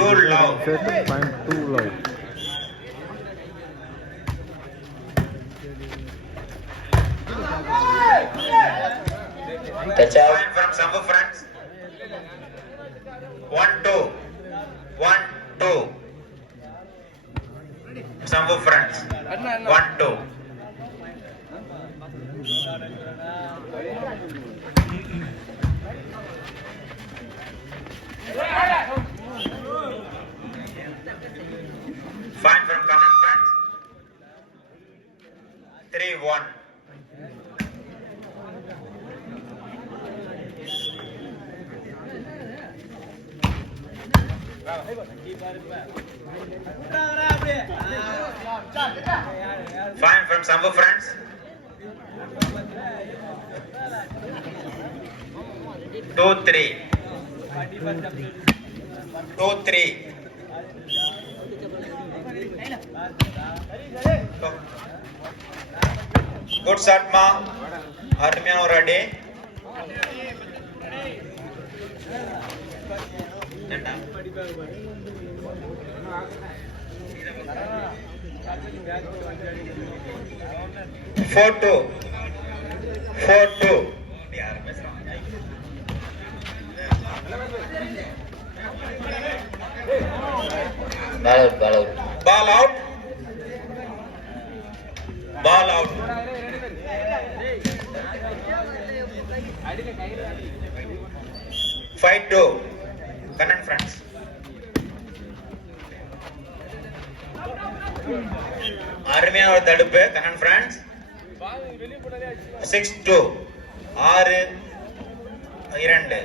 Too loud. Set point too loud. Touch out from some friends. 1-2. 1-2. Some friends. 1-2. Fine from common friends. 3-1. Fine from some friends. 2-3. 2-3. Good shot, ma. அருமையான ஒரு அடி. Four two. Ball out. 5-2. Connect friends. அருமையான ஒரு தடுப்பு Kannan friends. 6-2. 6-2.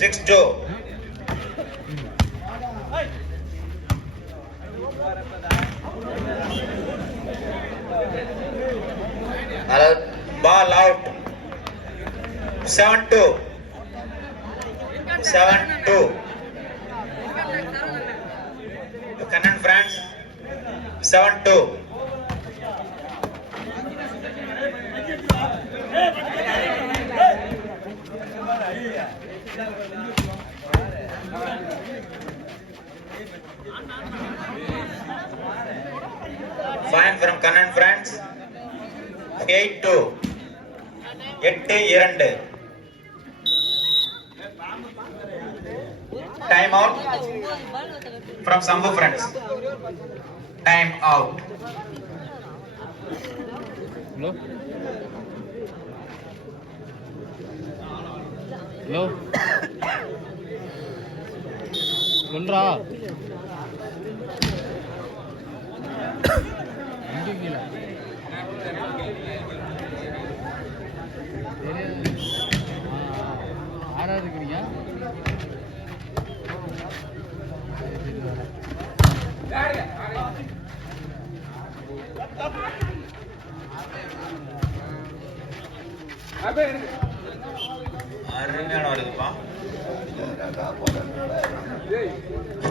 6-2. Ball out. 7-2. 7-2. Cannon friends. 7-2. Fine from Cannon friends. 8-2. 8-2. Time out from Sambu friends. Time out. Hello. Hello. Lundra. அருமையான வருதுப்பா.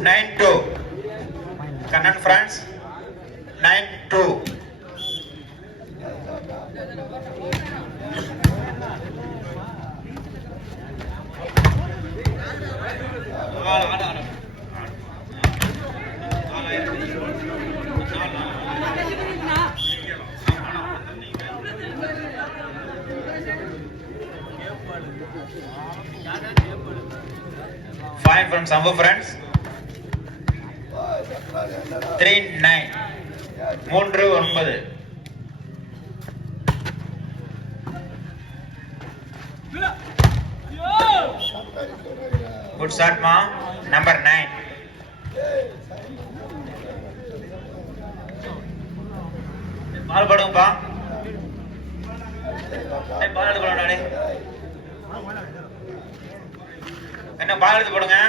9-2. Kannan France. 9-2. Fine from Sambu friends. 3-9. 3-9. Good shot, ma. Number 9. பால் போடுங்கப்பா. பால் எடுத்து போடுங்க. என்ன பால் எடுத்து போடுங்க.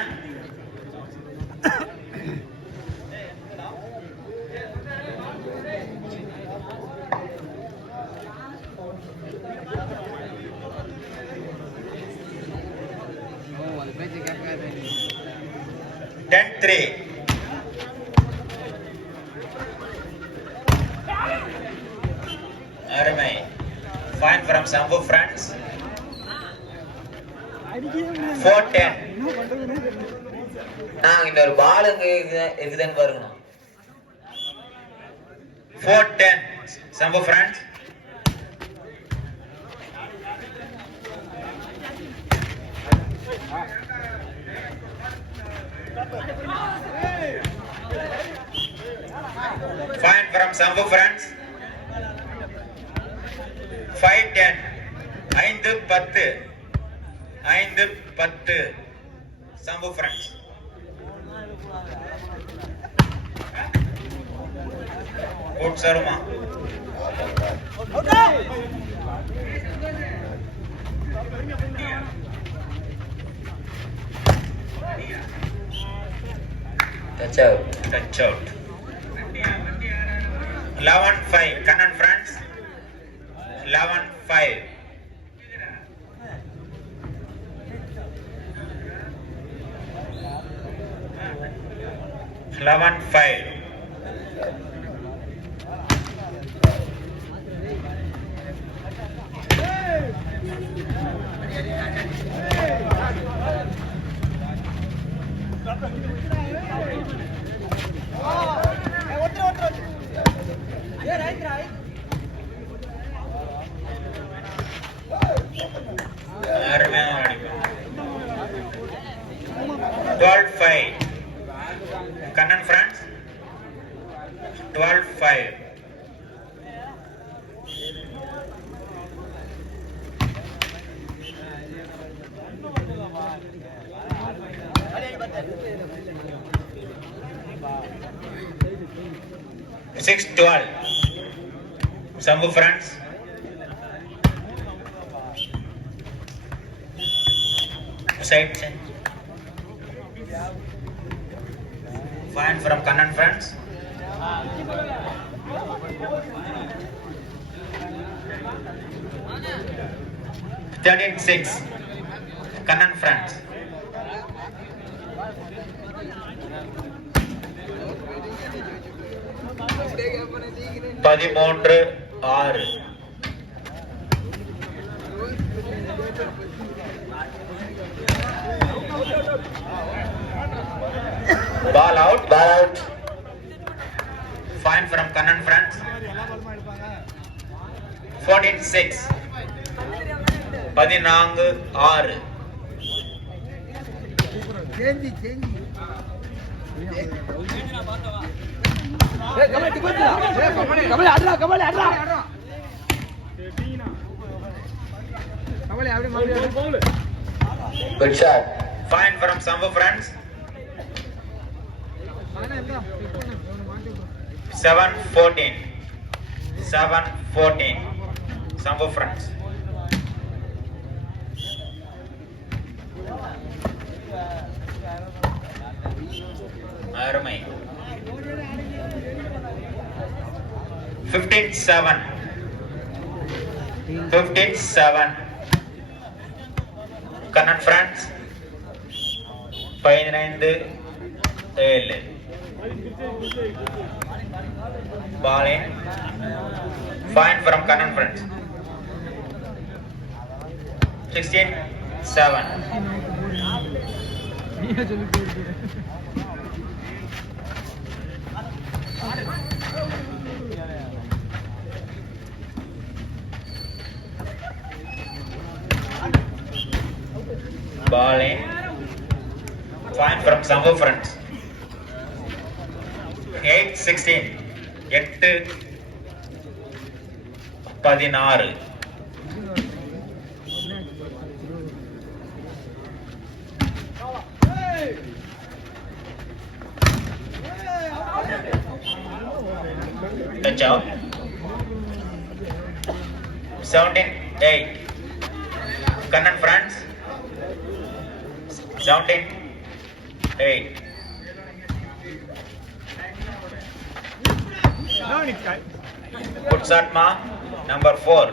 Ten-3. அருமை. Fine from Sambu friends. 4-10. நாங்க இந்த ஒரு பால் இருக்குதுன்னு பாருங்க. 4-10. Sambo friends. Fine from Sambo friends. 5-10. 5-10. 5-10. Sambo friends. Good Saruma. Touch out. Touch out. 11-5. Kannan friends. 11-5. 11-5. அருமையான அடிப்பு. 12-5. Kannan friends. 12-5. Six 12. Sambu friends. Side change. Fine from Kannan friends. 13-6. Kannan friends. பதிமூன்று 6. Ball out. Ball out. Fine from Kannan friends. 14-6. 14-6. Good shot. Fine from Sambu friends. 7-14. 7-14. Sambu friends. அருமை. 15-7. 15-7. Kannan friends. 15-7. Ball in. Fine from Kannan friends. 16-7. Ball in. Fine from Sambu friends. 8-16. 8-16. Touch out. 17-8. Kannan friends. 17-8. Good shot, ma. Number 4.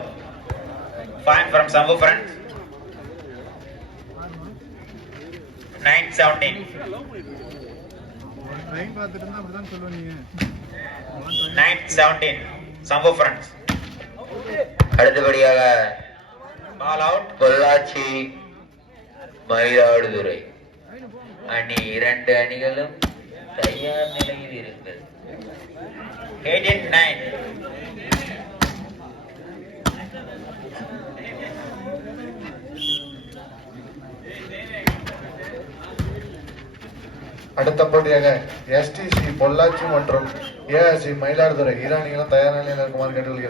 Fine from Sambu friends. 9-17. 9-17. Sambu friends. அடுத்தபடியாக Ball out. Pollachi Mayiladuthurai அணி 2 அணிகளும் தயார் நிலையில் இருங்கள். 18-9. அடுத்த போட்டியாக STC Pollachi மற்றும் ARC Mayiladuthurai இரு அணிகளும் தயார் நிலையில் இருக்குமாறு கேட்டுக்கொள்கிறேன்.